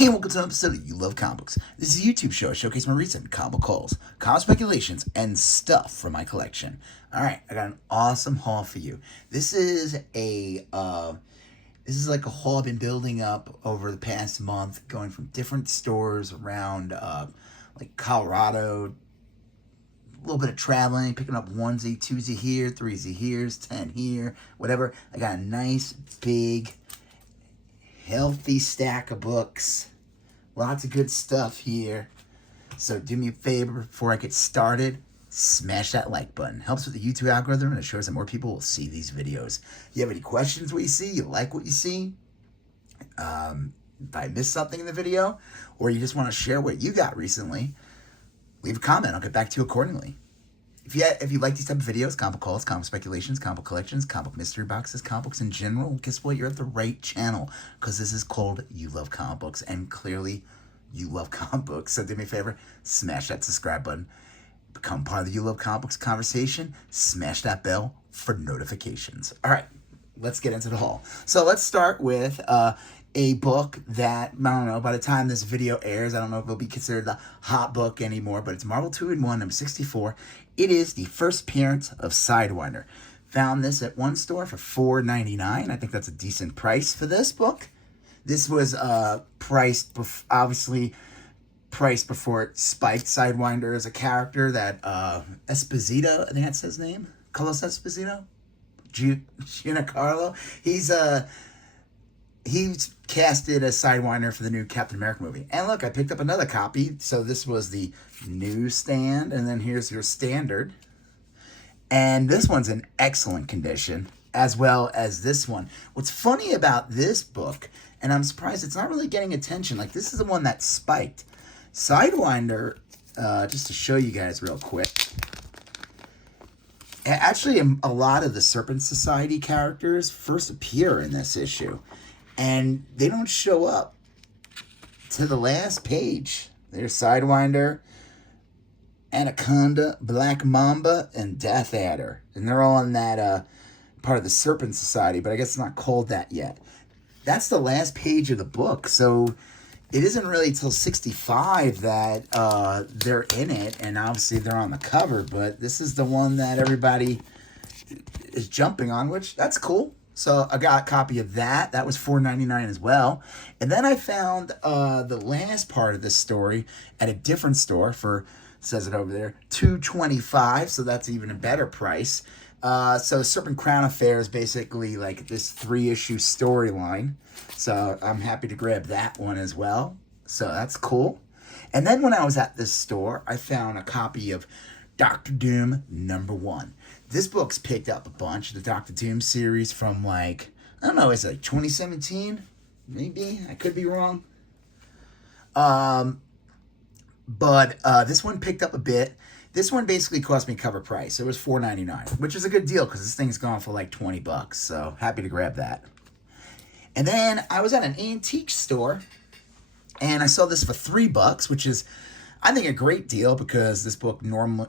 Hey, welcome to an episode of You Love Comic Books. This is a YouTube show. I showcase my recent comic hauls, comic speculations, and stuff from my collection. All right, I got an awesome haul for you. This is like a haul I've been building up over the past month, going from different stores around like Colorado. A little bit of traveling, picking up onesie, twosie here, threesie here, 10 here, whatever. I got a nice big healthy stack of books. Lots of good stuff here. So do me a favor before I get started. Smash that like button. Helps with the YouTube algorithm and it shows that more people will see these videos. If you have any questions what you see, you like what you see, if I missed something in the video, or you just want to share what you got recently, leave a comment. I'll get back to you accordingly. If you like these type of videos, comic calls, comic speculations, comic collections, comic mystery boxes, comic books in general, guess what? You're at the right channel because this is called You Love Comic Books, and clearly you love comic books. So do me a favor, smash that subscribe button. Become part of the You Love Comic Books conversation. Smash that bell for notifications. All right, let's get into the haul. So let's start with a book that, I don't know, by the time this video airs, I don't know if it'll be considered the hot book anymore, but it's Marvel 2-in-1, number 64. It is the first appearance of Sidewinder. Found this at one store for $4.99. I think that's a decent price for this book. This was obviously priced before it spiked. Sidewinder is a character that Esposito, I think that's his name, Carlos Esposito, Giancarlo. He's casted as Sidewinder for the new Captain America movie. And look, I picked up another copy. So this was the newsstand, and then here's your standard. And this one's in excellent condition, as well as this one. What's funny about this book, and I'm surprised it's not really getting attention, like this is the one that spiked. Sidewinder, just to show you guys real quick, actually a lot of the Serpent Society characters first appear in this issue. And they don't show up to the last page. There's Sidewinder, Anaconda, Black Mamba, and Death Adder. And they're all in that part of the Serpent Society, but I guess it's not called that yet. That's the last page of the book. So it isn't really till 65 that they're in it. And obviously they're on the cover, but this is the one that everybody is jumping on, which that's cool. So I got a copy of that. That was $4.99 as well. And then I found the last part of this story at a different store for, says it over there, $2.25. So that's even a better price. So Serpent Crown Affair is basically like this 3-issue storyline. So I'm happy to grab that one as well. So that's cool. And then when I was at this store, I found a copy of Doctor Doom #1. This book's picked up a bunch. The Doctor Doom series from like, I don't know, is it like 2017? Maybe. I could be wrong. But this one picked up a bit. This one basically cost me cover price. It was $4.99, which is a good deal because this thing's gone for like $20. So happy to grab that. And then I was at an antique store and I saw this for $3, which is, I think, a great deal because this book normally,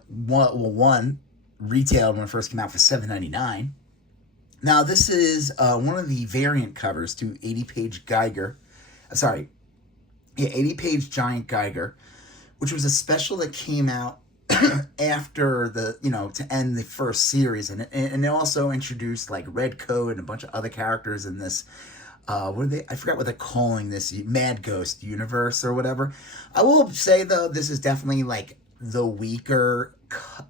retailed when it first came out for $7.99. Now, this is one of the variant covers to 80-page Geiger. 80-page Giant Geiger, which was a special that came out after the, to end the first series. And it also introduced like Red Coat and a bunch of other characters in this, I forgot what they're calling this, Mad Ghost universe or whatever. I will say, though, this is definitely like the weaker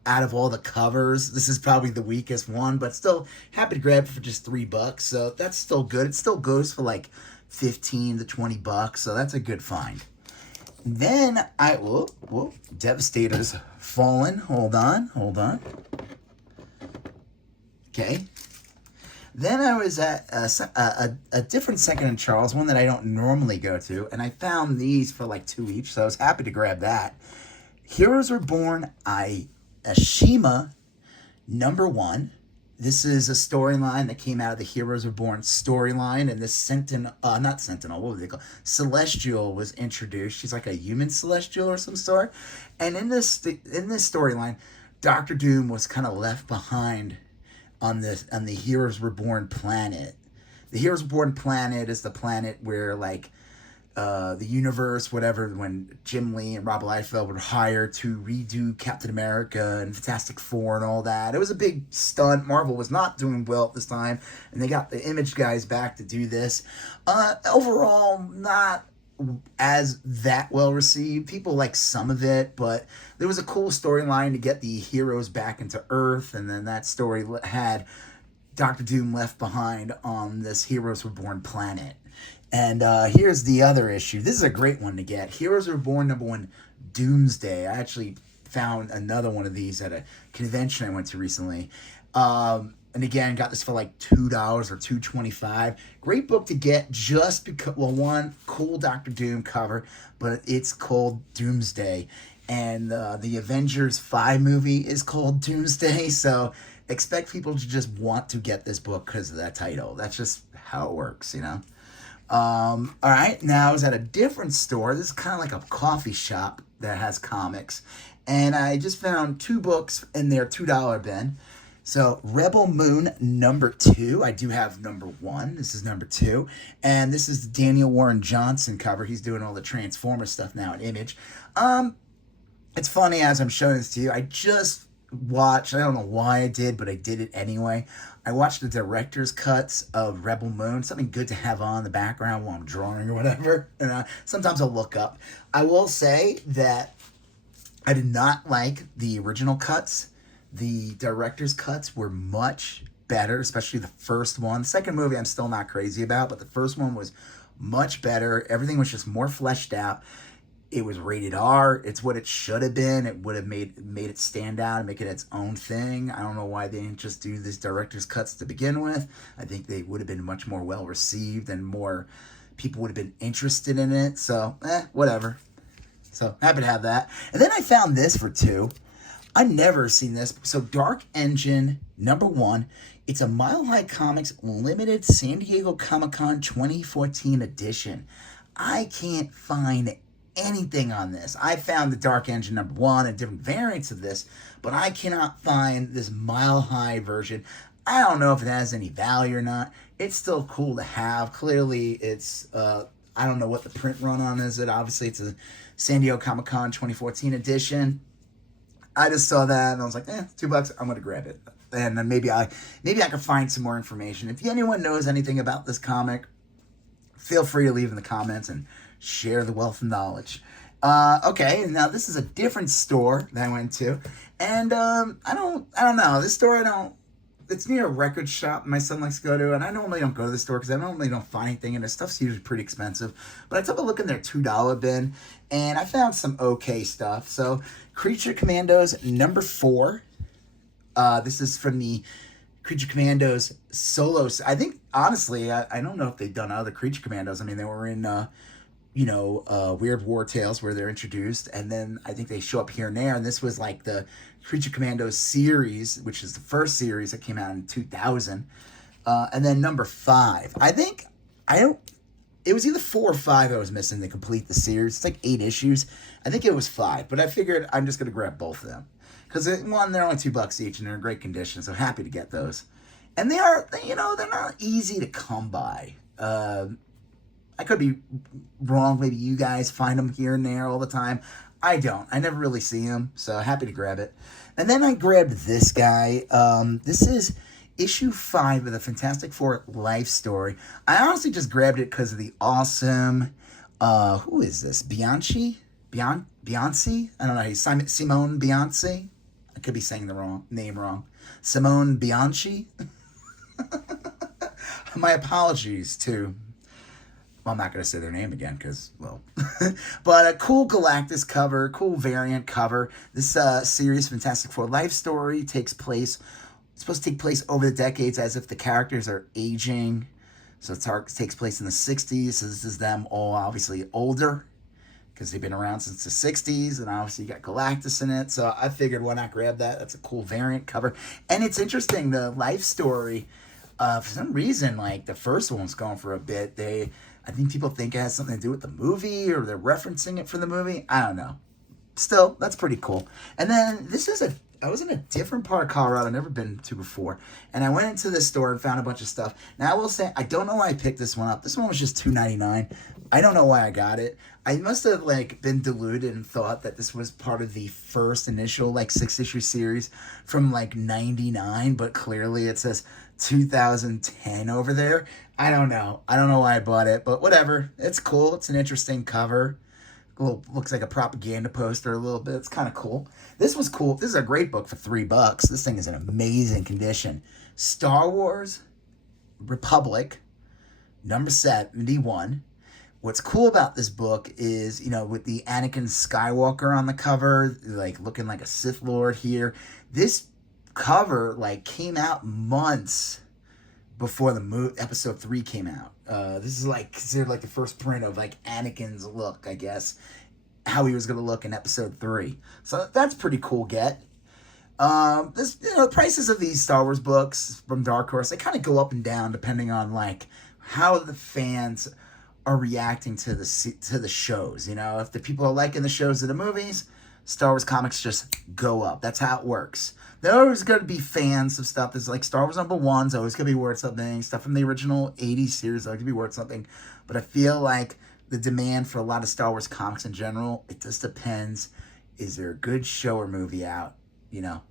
out of all the covers. This is probably the weakest one, but still happy to grab it for just $3. So that's still good. It still goes for like $15 to $20. So that's a good find. Then Devastator's fallen. Hold on. Okay. Then I was at a different Second and Charles, one that I don't normally go to, and I found these for like $2 each, so I was happy to grab that. Heroes Reborn Ashima #1. This is a storyline that came out of the Heroes Reborn storyline, and this Celestial was introduced. She's like a human Celestial or some sort. And in this storyline, Doctor Doom was kind of left behind on the Heroes Reborn planet. The Heroes Reborn planet is the planet where like the universe, whatever, when Jim Lee and Rob Liefeld were hired to redo Captain America and Fantastic Four and all that. It was a big stunt. Marvel was not doing well at this time, and they got the Image guys back to do this. Overall, not as that well received. People like some of it, but there was a cool storyline to get the heroes back into Earth, and then that story had Doctor Doom left behind on this Heroes Were Born planet. And here's the other issue. This is a great one to get. Heroes Were Born #1, Doomsday. I actually found another one of these at a convention I went to recently. And again, got this for like $2 or $2.25. Great book to get just because, well, one, cool Doctor Doom cover, but it's called Doomsday. And the Avengers 5 movie is called Doomsday, so expect people to just want to get this book because of that title. That's just how it works, you know? All right, now I was at a different store. This is kind of like a coffee shop that has comics. And I just found 2 books in their $2 bin. So Rebel Moon #2. I do have #1. This is #2. And this is the Daniel Warren Johnson cover. He's doing all the Transformer stuff now at Image. It's funny as I'm showing this to you. I just watched, I don't know why I did, but I did it anyway. I watched the director's cuts of Rebel Moon, something good to have on in the background while I'm drawing or whatever. And sometimes I'll look up. I will say that I did not like the original cuts. The director's cuts were much better, especially the first one. The second movie I'm still not crazy about, but the first one was much better. Everything was just more fleshed out. It was rated R. It's what it should have been. It would have made it stand out and make it its own thing. I don't know why they didn't just do these director's cuts to begin with. I think they would have been much more well received and more people would have been interested in it. So, whatever. So, happy to have that. And then I found this for $2. I've never seen this. So Dark Engine #1. It's a Mile High Comics limited San Diego Comic-Con 2014 edition. I can't find anything on this. I found the Dark Engine #1 and different variants of this, but I cannot find this Mile High version. I don't know if it has any value or not. It's still cool to have. Clearly, it's, I don't know what the print run on is. Obviously, it's a San Diego Comic-Con 2014 edition. I just saw that and I was like, $2, I'm gonna grab it. And then maybe I can find some more information. If anyone knows anything about this comic, feel free to leave in the comments and share the wealth of knowledge. Okay, now this is a different store that I went to, and I don't know. This store it's near a record shop my son likes to go to, and I normally don't go to the store because I normally don't find anything, and the stuff's usually pretty expensive. But I took a look in their $2 bin, and I found some okay stuff. So, Creature Commandos #4. This is from the Creature Commandos solo. I think, honestly, I don't know if they've done other Creature Commandos. I mean, they were in, Weird War Tales where they're introduced, and then I think they show up here and there, and this was like the Creature Commandos series, which is the first series that came out in 2000. And then #5. It was either 4 or 5 I was missing to complete the series. It's like 8 issues. I think it was 5, but I figured I'm just going to grab both of them. Because, one, they're only $2 each, and they're in great condition, so happy to get those. And they're not easy to come by. I could be wrong. Maybe you guys find them here and there all the time. I don't. I never really see them, so happy to grab it. And then I grabbed this guy. This is issue 5 of the Fantastic Four Life Story. I honestly just grabbed it because of the awesome, who is this? Beyonce? I don't know. Simone Beyonce? I could be saying the name wrong. Simone Bianchi? My apologies to... Well, I'm not going to say their name again because, well... But a cool Galactus cover, cool variant cover. This series, Fantastic Four Life Story, takes place... It's supposed to take place over the decades as if the characters are aging. So it takes place in the 60s. So this is them all obviously older because they've been around since the 60s. And obviously you got Galactus in it. So I figured, why not grab that? That's a cool variant cover. And it's interesting, the Life Story, for some reason, like the first one's going for a bit. I think people think it has something to do with the movie or they're referencing it for the movie. I don't know. Still, that's pretty cool. And then this is I was in a different part of Colorado I've never been to before, and I went into this store and found a bunch of stuff. Now I will say I don't know why I picked this one up. This one was just $2.99. I don't know why I got it. I must have like been deluded and thought that this was part of the first initial like 6-issue series from like '99, but clearly it says 2010 over there. I don't know. I don't know why I bought it, but whatever. It's cool. It's an interesting cover. Looks like a propaganda poster a little bit. It's kind of cool. This was cool. This is a great book for $3. This thing is in amazing condition. Star Wars Republic, number 71. What's cool about this book is, with the Anakin Skywalker on the cover, like looking like a Sith Lord here. This cover like came out months before the episode 3 came out. This is like considered like the first print of like Anakin's look, I guess, how he was going to look in episode 3. So that's pretty cool get. This, the prices of these Star Wars books from Dark Horse, they kind of go up and down depending on like how the fans are reacting to the shows. If the people are liking the shows or the movies, Star Wars comics just go up. That's how it works. There are always going to be fans of stuff that's like Star Wars #1's always going to be worth something. Stuff from the original 80s series is always going to be worth something. But I feel like the demand for a lot of Star Wars comics in general, it just depends. Is there a good show or movie out?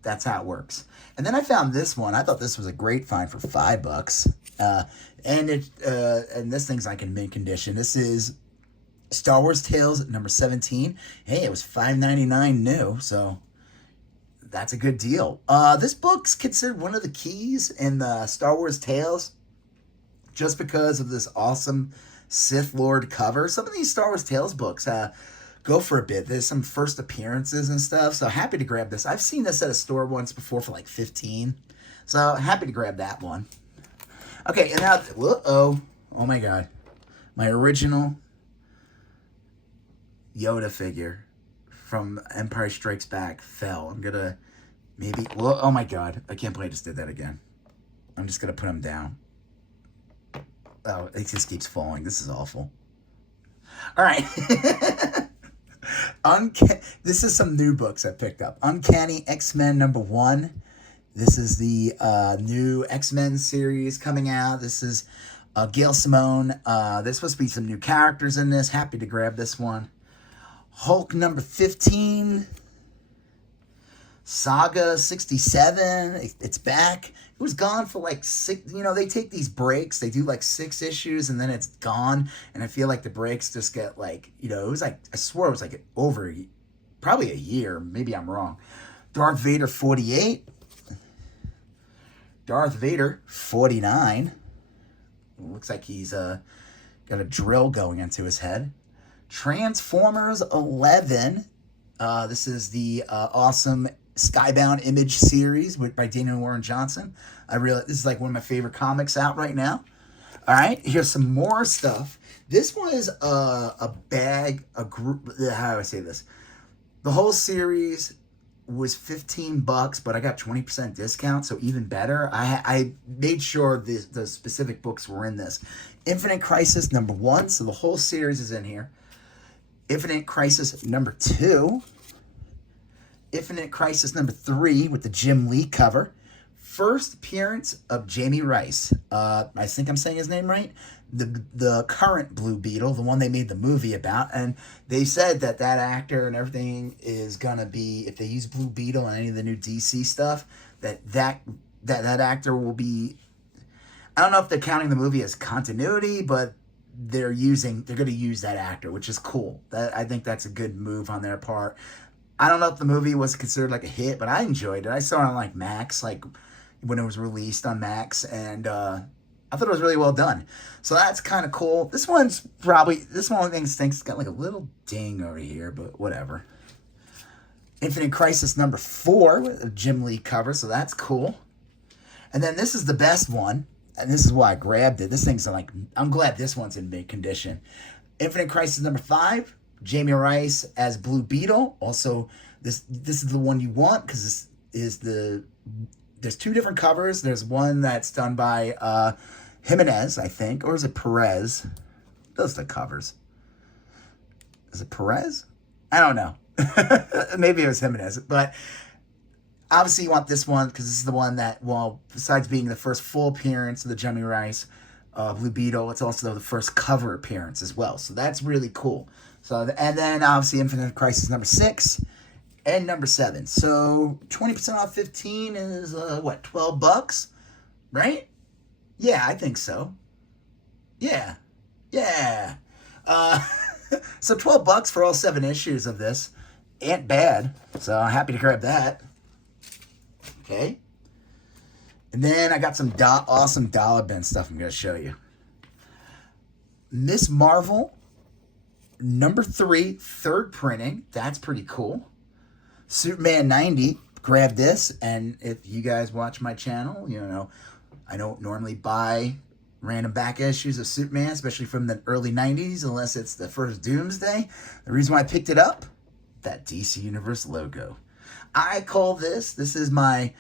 That's how it works. And then I found this one. I thought this was a great find for $5. And this thing's like in mint condition. This is Star Wars Tales number 17. Hey, it was $5.99 new, so that's a good deal. This book's considered one of the keys in the Star Wars Tales just because of this awesome Sith Lord cover. Some of these Star Wars Tales books go for a bit. There's some first appearances and stuff, so happy to grab this. I've seen this at a store once before for like $15, so happy to grab that one. Okay, and now, oh my God. My original Yoda figure from Empire Strikes Back fell. I'm gonna oh my God. I can't believe I just did that again. I'm just gonna put him down. Oh, it just keeps falling. This is awful. All right. This is some new books I picked up. Uncanny X-Men #1. This is the new X-Men series coming out. This is Gail Simone. There's supposed to be some new characters in this. Happy to grab this one. Hulk number 15. Saga 67. It's back. It was gone for like 6. They take these breaks. They do like 6 issues and then it's gone. And I feel like the breaks just get like, it was like, I swear it was like probably a year. Maybe I'm wrong. Darth Vader 48. Darth Vader 49. Looks like he's got a drill going into his head. Transformers 11. This is the awesome Skybound Image series by Daniel Warren Johnson. This is like one of my favorite comics out right now. All right, here's some more stuff. This was a group. How do I say this? The whole series was $15, but I got 20% discount, so even better. I made sure the specific books were in this. Infinite Crisis #1, so the whole series is in here. Infinite Crisis #2. Infinite Crisis #3 with the Jim Lee cover. First appearance of Jamie Rice. I think I'm saying his name right. The current Blue Beetle, the one they made the movie about, and they said that actor and everything is gonna be, if they use Blue Beetle in any of the new DC stuff, that actor will be. I don't know if they're counting the movie as continuity, but they're going to use that actor, which is cool. I think that's a good move on their part. I don't know if the movie was considered like a hit, but I enjoyed it. I saw it on like Max, like when it was released on Max, and I thought it was really well done. So that's kind of cool. This one I think stinks. It's got like a little ding over here, but whatever. Infinite Crisis #4 with a Jim Lee cover, so that's cool. And then this is the best one, and this is why I grabbed it. This thing's like, I'm glad this one's in mint condition. Infinite Crisis #5, Jamie Rice as Blue Beetle. Also, this is the one you want because this is there's 2 different covers. There's one that's done by Jimenez, I think, or is it Perez? Those are the covers. Is it Perez? I don't know. Maybe it was Jimenez, but Obviously, you want this one because this is the one that, well, besides being the first full appearance of the Jimmy Rice Blue Beetle, it's also the first cover appearance as well. So that's really cool. So, and then obviously Infinite Crisis number 6 and number 7. So 20% off 15 is what, $12, right? Yeah, I think so. Yeah, yeah. So $12 for all 7 issues of this. Ain't bad. So I'm happy to grab that. Okay. And then I got some awesome dollar bin stuff I'm going to show you. Miss Marvel, number 3, third printing. That's pretty cool. Superman 90. Grab this. And if you guys watch my channel, you know, I don't normally buy random back issues of Superman, especially from the early 90s, unless it's the first Doomsday. The reason why I picked it up, that DC Universe logo. I call this is my,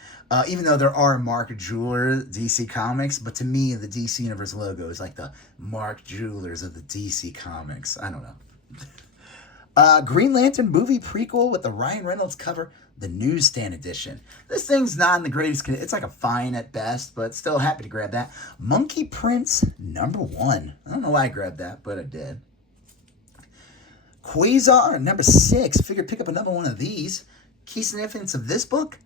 even though there are Mark Jewelers DC Comics, but to me, the DC Universe logo is like the Mark Jewelers of the DC Comics. I don't know. Green Lantern movie prequel with the Ryan Reynolds cover, the newsstand edition. This thing's not in the greatest condition. It's like a fine at best, but still happy to grab that. Monkey Prince, number 1. I don't know why I grabbed that, but I did. Quasar, number 6. Figured pick up another one of these. Key significance of this book,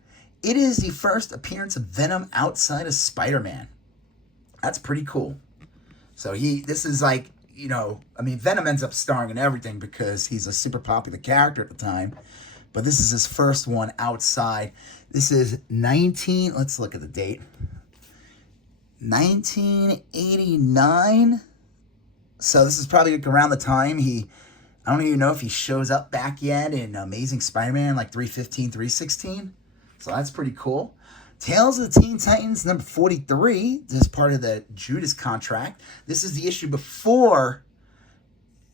it is the first appearance of Venom outside of Spider-Man. That's pretty cool. So this is like, you know, I mean, Venom ends up starring in everything because he's a super popular character at the time. But this is his first one outside. This is let's look at the date. 1989. So this is probably around the time I don't even know if he shows up back yet in Amazing Spider-Man, like 315, 316. So that's pretty cool. Tales of the Teen Titans, number 43. This is part of the Judas contract. This is the issue before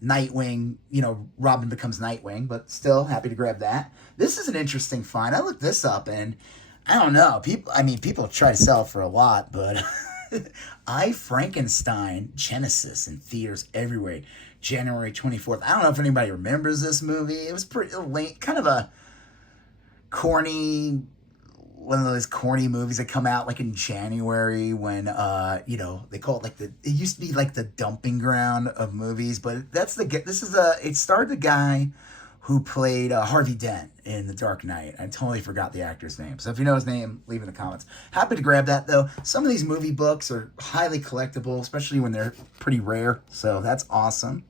Nightwing, you know, Robin becomes Nightwing, but still happy to grab that. This is an interesting find. I looked this up, and I don't know. People try to sell it for a lot, but I, Frankenstein, Genesis in theaters everywhere. January 24th. I don't know if anybody remembers this movie. It was pretty late, kind of a corny, one of those corny movies that come out like in January when, you know, they call it like it used to be like the dumping ground of movies, but it starred the guy who played Harvey Dent in The Dark Knight. I totally forgot the actor's name. So if you know his name, leave in the comments. Happy to grab that, though. Some of these movie books are highly collectible, especially when they're pretty rare. So that's awesome.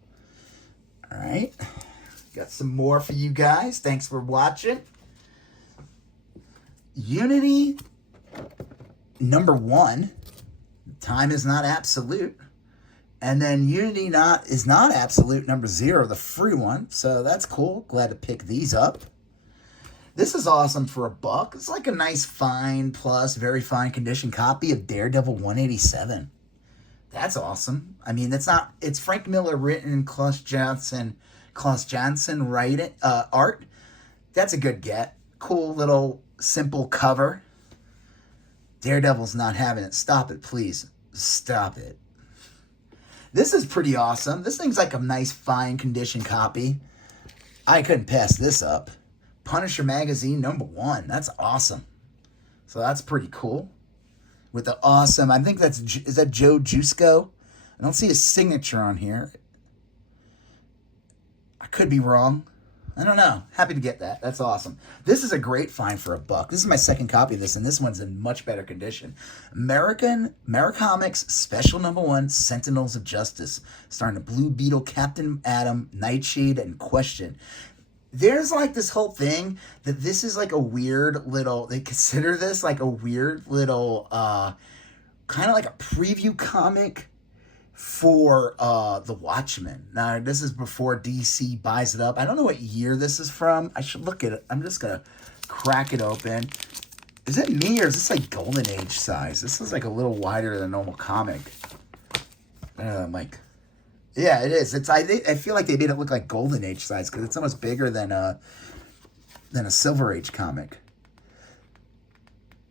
All right. Got some more for you guys. Thanks for watching. Unity, number 1. Time is not absolute. And then Unity is not absolute, number 0, the free one. So that's cool. Glad to pick these up. This is awesome for $1. It's like a nice fine plus very fine condition copy of Daredevil 187. That's awesome. I mean, it's Frank Miller written, Klaus Janson write art. That's a good get. Cool little simple cover. Daredevil's not having it. Stop it, please. Stop it. This is pretty awesome. This thing's like a nice fine condition copy. I couldn't pass this up. Punisher Magazine number 1. That's awesome. So that's pretty cool. With the awesome, I think is that Joe Jusko? I don't see his signature on here. I could be wrong. I don't know. Happy to get that. That's awesome. This is a great find for $1. This is my second copy of this, and this one's in much better condition. Americomics Special number 1, Sentinels of Justice, starring the Blue Beetle, Captain Atom, Nightshade, and Question. There's like this whole thing that this is like a weird little, they consider this like a weird little, kind of like a preview comic for The Watchmen. Now, this is before DC buys it up. I don't know what year this is from. I should look at it. I'm just going to crack it open. Is it me or is this like Golden Age size? This is like a little wider than a normal comic. Yeah, it is. I feel like they made it look like Golden Age size because it's almost bigger than a Silver Age comic.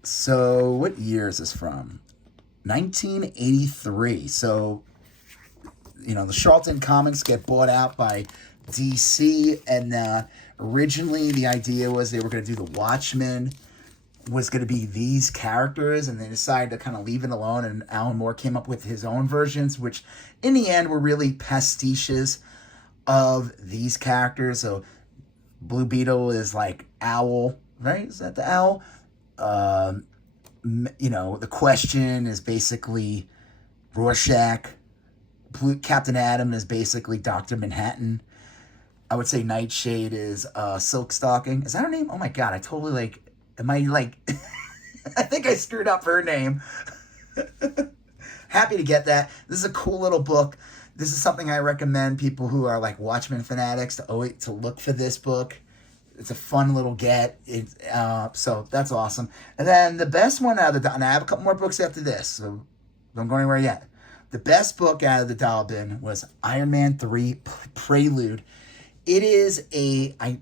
So, what year is this from? 1983. So, you know, the Charlton comics get bought out by DC, and originally the idea was they were going to do the Watchmen was going to be these characters, and they decided to kind of leave it alone, and Alan Moore came up with his own versions, which in the end were really pastiches of these characters. So Blue Beetle is like Owl, right? Is that the Owl? The Question is basically Rorschach. Captain Atom is basically Dr. Manhattan. I would say Nightshade is Silk Stocking. Is that her name? Oh my god, I totally am I I think I screwed up her name. Happy to get that. This is a cool little book. This is something I recommend people who are like Watchmen fanatics to look for this book. It's a fun little get. So that's awesome. And then the best one out of the... And I have a couple more books after this, so don't go anywhere yet. The best book out of the dollar bin was Iron Man 3 Prelude. It is I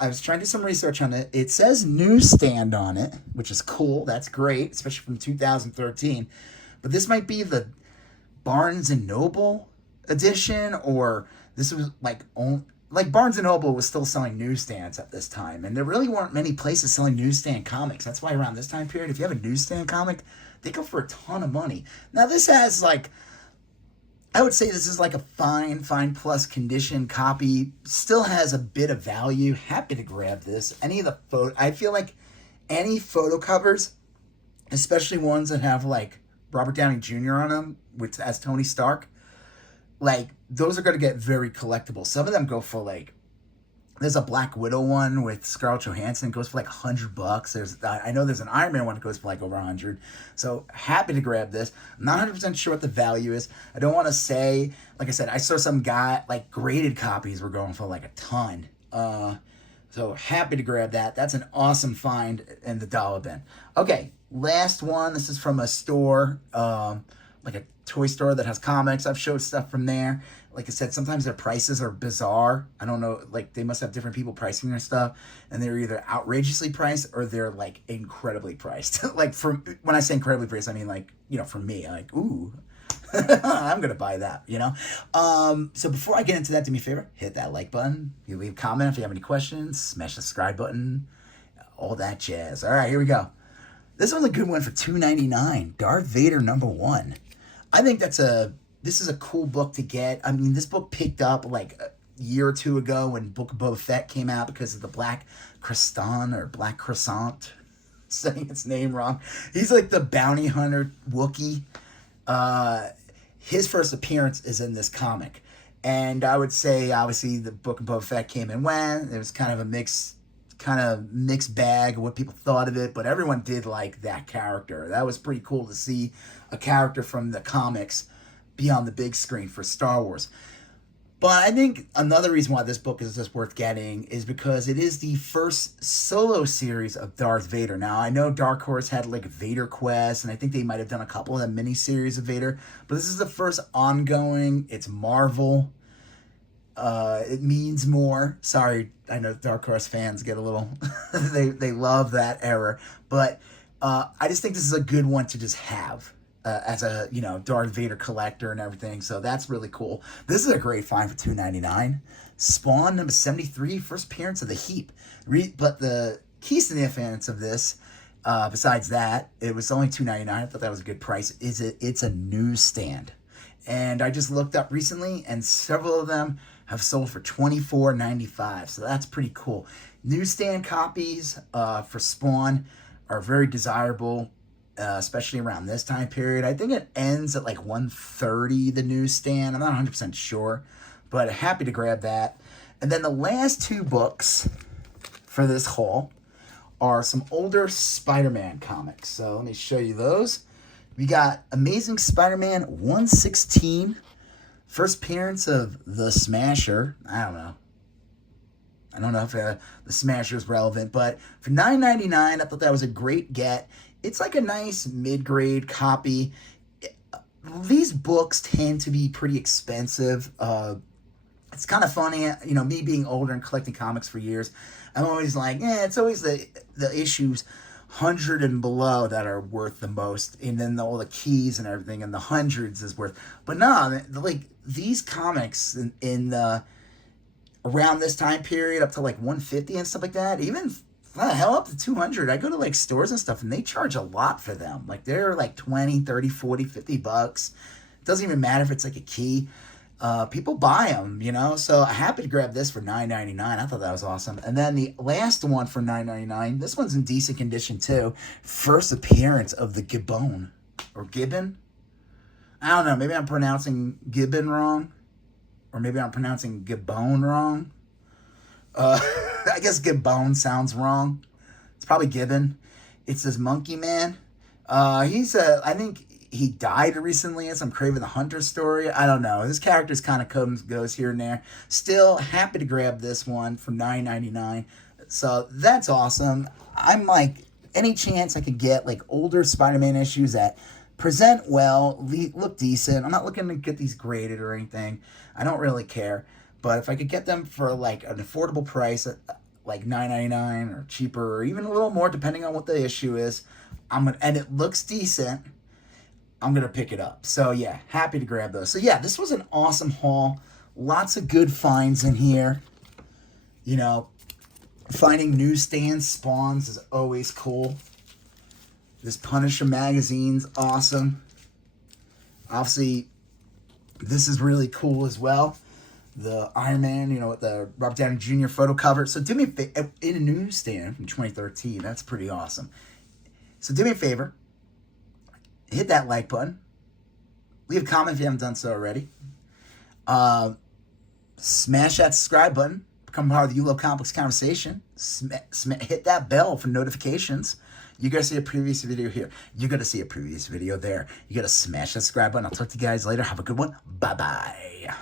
was trying to do some research on it. It says newsstand on it, which is cool. That's great, especially from 2013. But this might be the Barnes and Noble edition, or this was like Barnes and Noble was still selling newsstands at this time, and there really weren't many places selling newsstand comics. That's why around this time period, if you have a newsstand comic, they go for a ton of money. Now this has I would say this is like a fine plus condition copy. Still has a bit of value. Happy to grab this. Any of the I feel like any photo covers, especially ones that have like Robert Downey Jr. on them, as Tony Stark, those are going to get very collectible. Some of them go for there's a Black Widow one with Scarlett Johansson. It goes for $100. I know there's an Iron Man one that goes for over $100. So happy to grab this. I'm not 100% sure what the value is. I don't want to say, like I said, I saw some guy, graded copies were going for a ton. So happy to grab that. That's an awesome find in the dollar bin. Okay, last one. This is from a store, like a toy store that has comics. I've showed stuff from there. Like I said, sometimes their prices are bizarre. I don't know, they must have different people pricing their stuff, and they're either outrageously priced or they're incredibly priced. When I say incredibly priced, I mean for me, ooh, I'm gonna buy that, So before I get into that, do me a favor, hit that like button. You leave a comment if you have any questions. Smash the subscribe button. All that jazz. All right, here we go. This one's a good one for $2.99. Darth Vader #1. I think this is a cool book to get. I mean, this book picked up a year or two ago when Book of Boba Fett came out because of the Black Croissant, saying its name wrong. He's the bounty hunter Wookiee. His first appearance is in this comic. And I would say, obviously, the Book of Boba Fett came and went. It was kind of a mixed bag of what people thought of it, but everyone did like that character. That was pretty cool to see a character from the comics be on the big screen for Star Wars. But I think another reason why this book is just worth getting is because it is the first solo series of Darth Vader. Now, I know Dark Horse had Vader Quest, and I think they might have done a couple of the mini-series of Vader, but this is the first ongoing. It's Marvel. It means more. Sorry, I know Dark Horse fans get a little... they love that era. But I just think this is a good one to just have. As a Darth Vader collector and everything, so that's really cool. This is a great find for $2.99. Spawn #73, first appearance of the Heap. But the key significance of this, besides that, it was only $2.99. I thought that was a good price. It's a newsstand, and I just looked up recently, and several of them have sold for $24.95. So that's pretty cool. Newsstand copies for Spawn are very desirable. Especially around this time period. I think it ends at 1:30, the newsstand. I'm not 100% sure, but happy to grab that. And then the last two books for this haul are some older Spider-Man comics. So let me show you those. We got Amazing Spider-Man 116, first appearance of the Smasher. I don't know if the Smasher is relevant, but for $9.99, I thought that was a great get. It's a nice mid-grade copy. These books tend to be pretty expensive. It's kind of funny, me being older and collecting comics for years, I'm always it's always the issues 100 and below that are worth the most, and then all the keys and everything, and the hundreds is worth. But no, these comics in the around this time period up to 150 and stuff like that, even hell up to 200. I go to like stores and stuff and they charge a lot for them. Like they're like 20, 30, 40, 50 bucks. It doesn't even matter if it's like a key. People buy them, you know. So happy to grab this for $9.99. I thought that was awesome. And then the last one for $9.99. This one's in decent condition too. First appearance of the Gibbon or Gibbon. I don't know. Maybe I'm pronouncing Gibbon wrong, or maybe I'm pronouncing Gibbon wrong. I guess Gibbon sounds wrong. It's probably Gibbon. It says Monkey Man. I think he died recently in some Kraven the Hunter story. I don't know. His character's kind of comes goes here and there. Still happy to grab this one for $9.99. So that's awesome. I'm like, any chance I could get like older Spider-Man issues that present well, look decent. I'm not looking to get these graded or anything. I don't really care. But if I could get them for like an affordable price, like $9.99 or cheaper, or even a little more, depending on what the issue is, and it looks decent, I'm gonna pick it up. So yeah, happy to grab those. So yeah, this was an awesome haul. Lots of good finds in here. You know, finding newsstand spawns is always cool. This Punisher magazine's awesome. Obviously, this is really cool as well. The Iron Man, you know, with the Robert Downey Jr. photo cover. So do me a favor, in a newsstand from 2013. That's pretty awesome. So do me a favor. Hit that like button. Leave a comment if you haven't done so already. Smash that subscribe button. Become part of the ULO Complex conversation. Hit that bell for notifications. You're going to see a previous video here. You're going to see a previous video there. You got to smash that subscribe button. I'll talk to you guys later. Have a good one. Bye-bye.